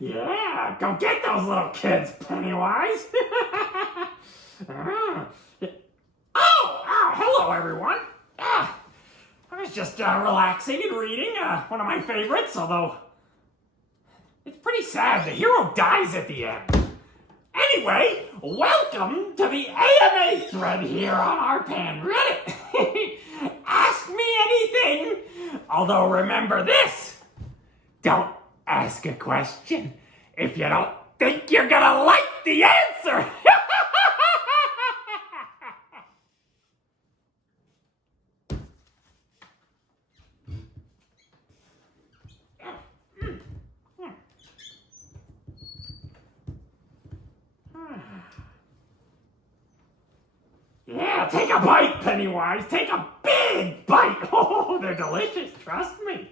Yeah, go get those little kids, Pennywise. Hello, everyone. I was just relaxing and reading one of my favorites, although it's pretty sad. The hero dies at the end. Anyway, welcome to the AMA thread here on our Reddit. Ask me anything. Although remember this, don't ask a question if you don't think you're gonna like the answer. Yeah, take a bite, Pennywise. Take a big bite. Oh, they're delicious. Trust me.